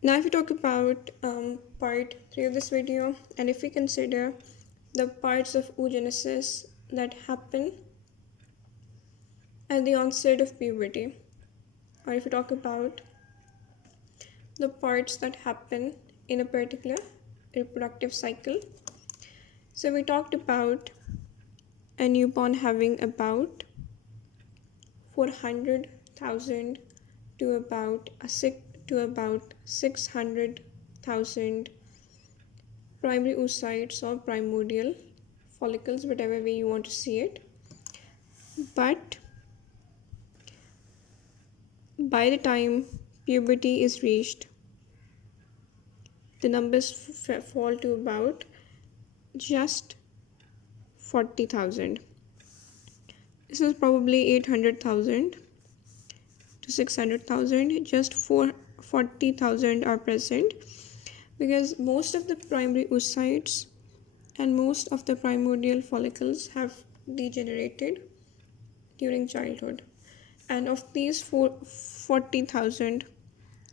Now, if we talk about part 3 of this video, and if we consider the parts of oogenesis that happen at the onset of puberty, or if we talk about the parts that happen in a particular reproductive cycle. So we talked about a newborn having about 400,000 to about 600,000 primary oocytes or primordial follicles, whatever way you want to see it. But by the time puberty is reached, the numbers fall to about just 40,000. This is probably 800,000 to 600,000. Just 40,000 are present because most of the primary oocytes and most of the primordial follicles have degenerated during childhood. And of these 40,000,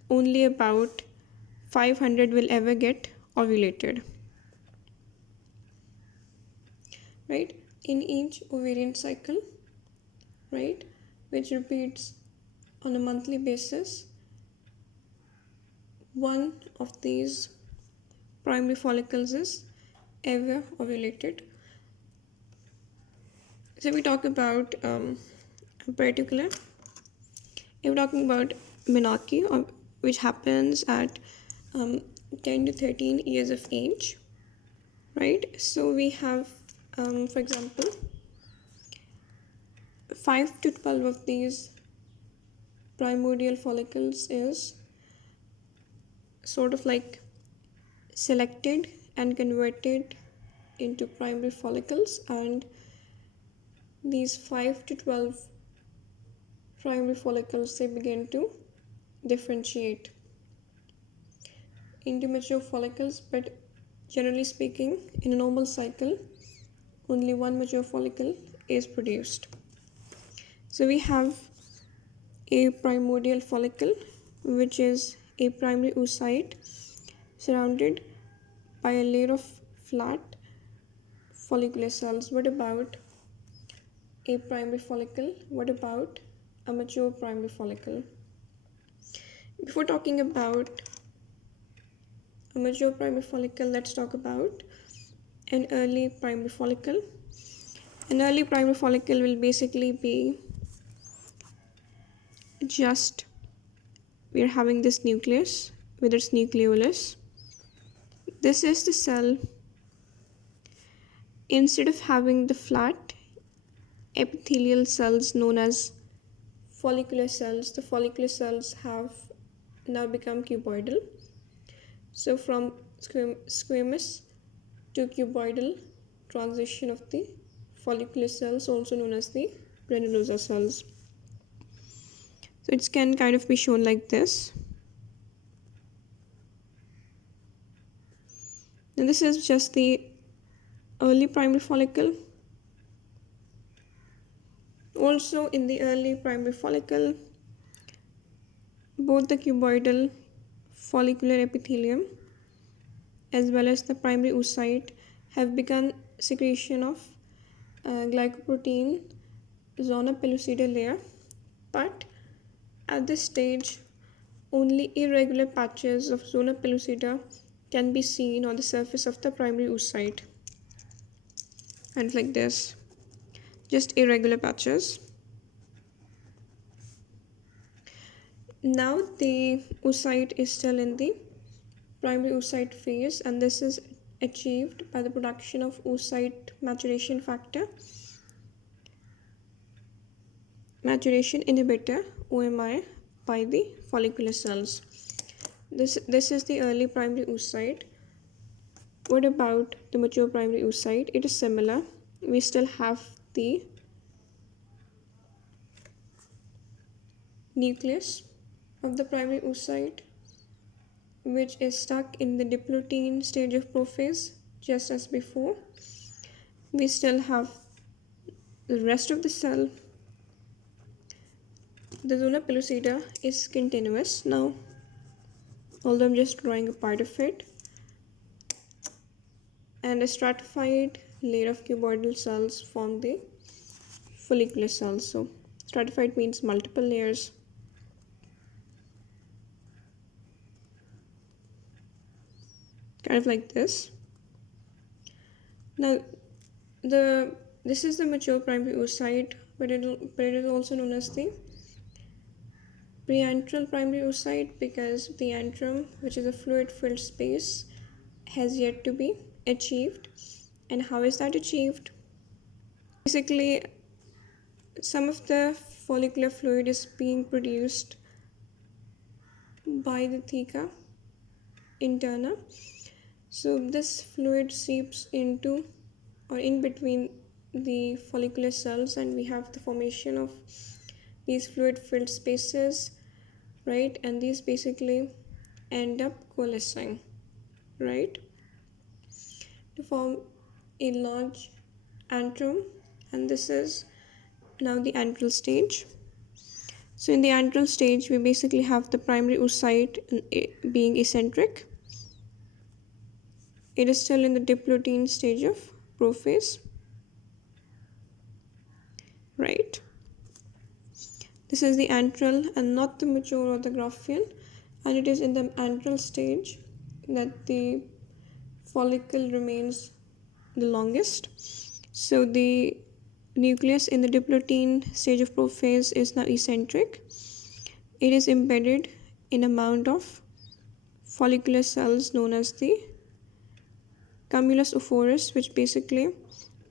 only about 500 will ever get ovulated. Right? In each ovarian cycle, right, which repeats on a monthly basis, one of these primary follicles is ever ovulated. So we talk about particular, if we're talking about menarche, which happens at 10 to 13 years of age, right? So we have, for example, 5 to 12 of these primordial follicles is sort of like selected and converted into primary follicles, and these 5 to 12 primary follicles, they begin to differentiate into mature follicles. But generally speaking, in a normal cycle, only one mature follicle is produced. So we have a primordial follicle, which is a primary oocyte surrounded by a layer of flat follicular cells. What about a primary follicle? What about a mature primary follicle? Before talking about a mature primary follicle, let's talk about an early primary follicle. An early primary follicle will basically be just, we're having this nucleus with its nucleolus. This is the cell. Instead of having the flat epithelial cells known as follicular cells, the follicular cells have now become cuboidal. So from squamous to cuboidal transition of the follicular cells, also known as the granulosa cells. So it can kind of be shown like this. And this is just the early primary follicle. Also in the early primary follicle, both the cuboidal follicular epithelium as well as the primary oocyte have begun secretion of glycoprotein zona pellucida layer, but at this stage only irregular patches of zona pellucida can be seen on the surface of the primary oocyte, and like this, just irregular patches. Now the oocyte is still in the primary oocyte phase, and this is achieved by the production of oocyte maturation factor, maturation inhibitor OMI, by the follicular cells. This is the early primary oocyte. What about the mature primary oocyte? It is similar. We still have the nucleus of the primary oocyte, which is stuck in the diplotene stage of prophase, just as before. We still have the rest of the cell. The zona pellucida is continuous. Now, although I'm just drawing a part of it. And a stratified layer of cuboidal cells form the follicular cells. So stratified means multiple layers. Kind of like this. Now this is the mature primary oocyte, but it is also known as the preantral primary oocyte, because the antrum, which is a fluid filled space, has yet to be achieved. And how is that achieved? Basically, some of the follicular fluid is being produced by the theca interna. So this fluid seeps into or in between the follicular cells, and we have the formation of these fluid filled spaces, right? And these basically end up coalescing, right, to form a large antrum, and this is now the antral stage. So in the antral stage, we basically have the primary oocyte being eccentric. It is still in the diplotene stage of prophase, right? This is the antral and not the mature or the Graafian, and it is in the antral stage that the follicle remains the longest. So the nucleus in the diplotene stage of prophase is now eccentric. It is embedded in a mound of follicular cells known as the cumulus ovaries, which basically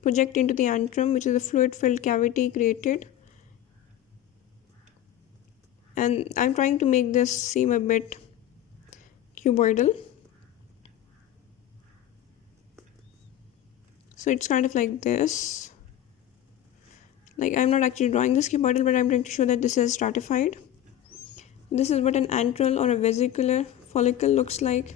project into the antrum, which is a fluid-filled cavity created. And I'm trying to make this seem a bit cuboidal. So it's kind of like this. Like, I'm not actually drawing this cuboidal, but I'm trying to show that this is stratified. This is what an antral or a vesicular follicle looks like.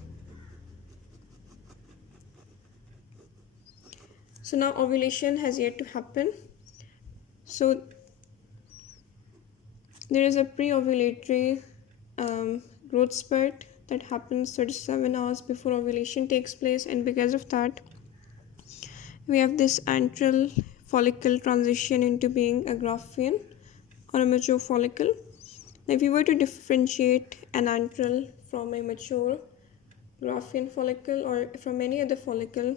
So now ovulation has yet to happen. So there is a pre-ovulatory growth spurt that happens 37 hours before ovulation takes place, and because of that, we have this antral follicle transition into being a Graafian or a mature follicle. Now, if you were to differentiate an antral from a mature Graafian follicle or from any other follicle,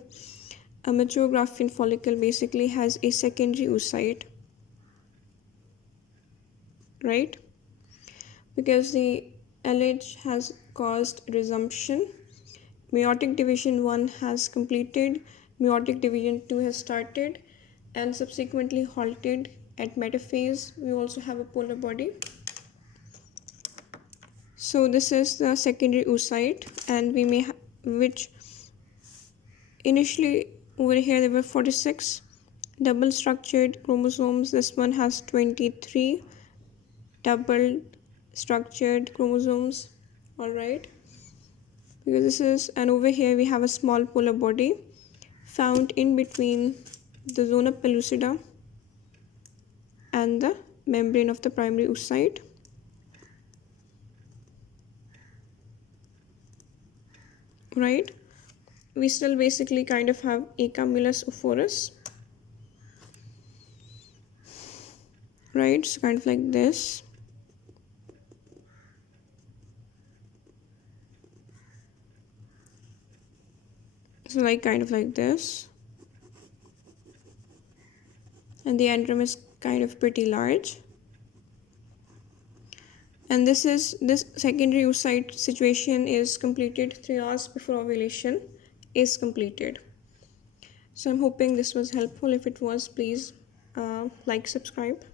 a mature Graafian follicle basically has a secondary oocyte, right? Because the LH has caused resumption. Meiotic division 1 has completed, meiotic division 2 has started, and subsequently halted at metaphase. We also have a polar body. So this is the secondary oocyte, and we may which initially over here there were 46 double structured chromosomes. This one has 23 double structured chromosomes, all right, because this is, and over here we have a small polar body found in between the zona pellucida and the membrane of the primary oocyte, right? We still basically kind of have a cumulus ovaris, right? So kind of like this. So like kind of like this, and the antrum is kind of pretty large, and this secondary oocyte situation is completed 3 hours before ovulation is completed. So I'm hoping this was helpful. If it was, please like, subscribe.